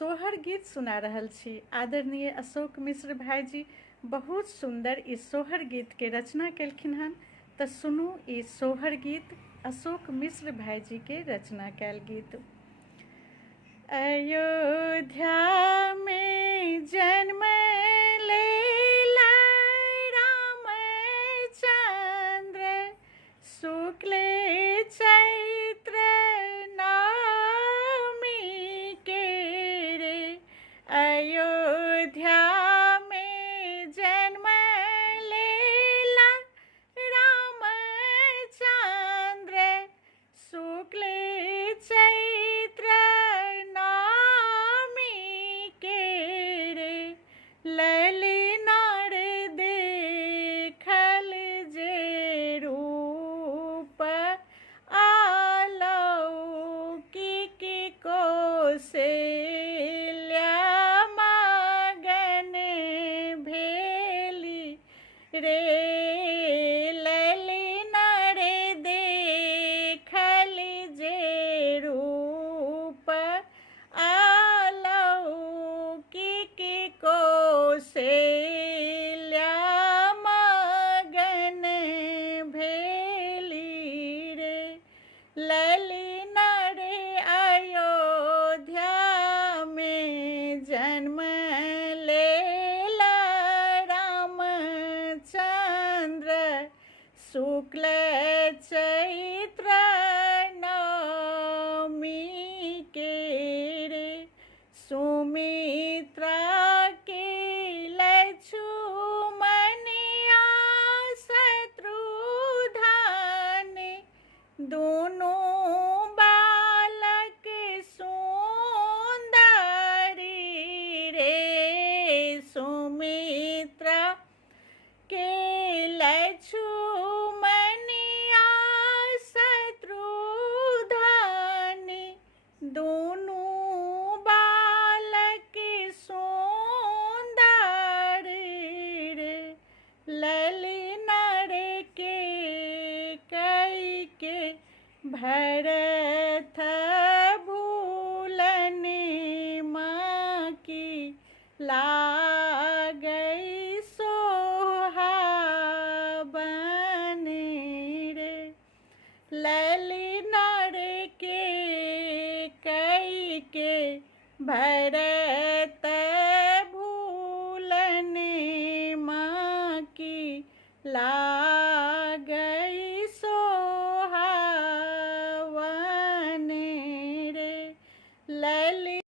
सोहर गीत सुना रहल छी। आदरणीय अशोक मिश्र भाईजी बहुत सुंदर इस सोहर गीत के रचना केलखिन हन। तो सुनू ई सोहर गीत, अशोक मिश्र भाईजी के रचना कैल गीत। अयोध्या में जन्म लेला रामचंद्र, शुक्ल चैत्र नवमी के रे। अयोध्या में जन्म लेला रामचंद्र, शुक्ल चैत्र नवमी के रे। ललिनार देखल जे रूप, अलौकिक कौशल्या मगन भेली रे। ललिनार देखल जे रूप, अलौकिक कौशल्या मगन भेली रे। ललिनार अयोध्या में जन्म लेला रामचंद्र, शुक्ल चैत्र नवमी के रे। सुमित्रा के लक्ष्मणिया शत्रुघ्न, दोनों बालक सुंदरी रे। सुमित्रा के लक्ष्मणिया शत्रुघ्न, दोनों बालक सुंदरी रे। ललिनार के कई के भरत भूलन, माँ की लागई सोहाबन रे। ललिनार के कई के भरत